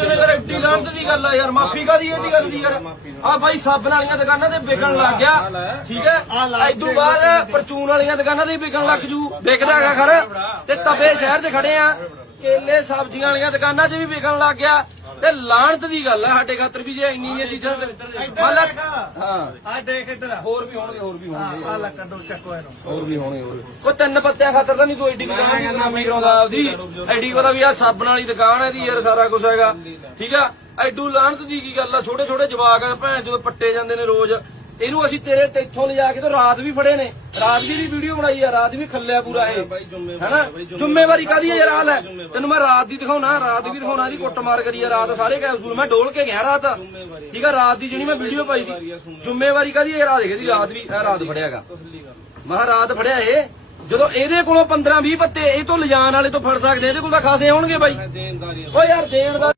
ਇਹਨੇ ਕਰ ਐਡੀ ਲਾਂਤ ਦੀ ਗੱਲ ਆ ਯਾਰ, ਮਾਫੀ ਕਾਦੀ ਇਹਦੀ ਗੱਲ ਦੀ ਯਾਰ? ਆ ਬਾਈ ਸਾਬਣ ਵਾਲੀਆਂ ਦੁਕਾਨਾਂ ਤੇ ਵਿਕਣ ਲੱਗ ਗਿਆ, ਠੀਕ ਹੈ? ਐਦੋਂ ਬਾਅਦ ਪਰਚੂਨ ਵਾਲੀਆਂ ਦੁਕਾਨਾਂ ਤੇ ਵੀ ਵਿਕਣ ਲੱਗ ਜੂ, ਵਿਕਦਾ ਹੈਗਾ ਖਰ। ਤੇ ਤਵੇ ਸ਼ਹਿਰ 'ਚ ਖੜੇ ਆ, ਕੇਲੇ ਸਬਜ਼ੀਆਂ ਵਾਲੀਆਂ ਦੁਕਾਨਾਂ 'ਚ ਵੀ ਵਿਕਣ ਲੱਗ ਗਿਆ। ਤੇ ਲਾਂਤ ਦੀ ਗੱਲ ਆ ਸਾਡੇ ਖਾਤਰ ਵੀ ਜੇ ਇੰਨੀ ਇੰਨੀਆਂ ਚੀਜ਼ਾਂ ਤੇ ਮੰਨ ਲੈ ਹਾਂ। ਆ ਦੇਖ ਇੱਧਰ। ਹੋਰ ਵੀ ਹੋਣਗੇ ਹੋਰ ਵੀ ਹੋਣਗੇ। ਆ ਲੈ ਕੱਢੋ ਚੱਕੋ ਇਹਨੂੰ। ਹੋਰ ਵੀ ਹੋਣਗੇ ਹੋਰ। ਉਹ ਤਿੰਨ ਪੱਤਿਆਂ ਖਾਤਰ ਤਾਂ ਨਹੀਂ ਕੋਈ ਐਡੀ ਦੁਕਾਨ ਦੀ ਨਾਮੀ ਕਰਾਉਂਦਾ ਆਪਦੀ। ਐਡੀ ਪਤਾ ਵੀ ਆ ਸਾਬਣ ਵਾਲੀ ਦੁਕਾਨ ਹੈ ਦੀ ਯਾਰ ਸਾਰਾ ਕੁਝ ਹੈਗਾ। ਠੀਕ ਆ? ਐਡੂ ਲਾਹਣਤ ਦੀ ਕੀ ਗੱਲ ਆ? ਛੋਟੇ ਛੋਟੇ ਜਵਾਕ ਆ ਭੈਣ ਜਦੋਂ ਪੱਟੇ ਜਾਂਦੇ ਨੇ ਰੋਜ਼। ਇਹਨੂੰ ਅਸੀਂ ਤੇਰੇ ਤੇ ਇੱਥੋਂ ਲਿਜਾ ਕੇ ਤਾਂ ਰਾਤ ਵੀ ਫੜੇ ਨੇ। ਰਾਤ ਵੀ ਦੀ ਵੀਡੀਓ ਬਣਾਈ ਆ ਰਾਤ ਵੀ ਖੱਲਿਆ ਪੂਰਾ ਇਹ। ਹੈਨਾ? ਜ਼ਿੰਮੇਵਾਰੀ। ਕਾਦੀ ਯਾਰ ਹਾਲ ਹੈ ਤੈਨੂੰ ਮੈਂ ਰਾਤ ਦੀ ਦਿਖਾਉਣਾ ਰਾਤ ਵੀ ਦਿਖਾਉਣਾ ਇਹਦੀ ਕੁੱਟਮਾਰ ਕਰੀ ਆ ਰਾਤ ਸਾਰੇ ਕੈਪਸੂਲ। ਮੈਂ ਡੋਲ ਕੇ ਗਿਆ ਰਾਤ। ਠੀਕ ਆ ਰਾਤ ਦੀ ਜਿਹੜੀ ਮੈਂ ਵੀਡੀਓ ਪਾਈ ਸੀ। ਜ਼ਿੰਮੇਵਾਰੀ ਕਾਦੀ ਹੈ ਰਾਤ ਦੇਖੀ ਰਾਤ ਵੀ ਇਹ ਰਾਤ ਫੜਿਆਗਾ ਮਹਾ ਰਾਤ ਫੜਿਆ ਇਹ। ਜਦੋਂ ਇਹਦੇ ਕੋਲੋਂ 15 20 ਪੱਤੇ ਇਹ ਤੋਂ ਲਿਜਾਣ ਵਾਲੇ ਤੋਂ ਫੜ ਸਕਦੇ ਇਹਦੇ ਕੋਲ ਤਾਂ ਖਾਸੇ ਹੋਣਗੇ ਬਾਈ। ਓ ਯਾਰ ਦੇਣ ਦਾ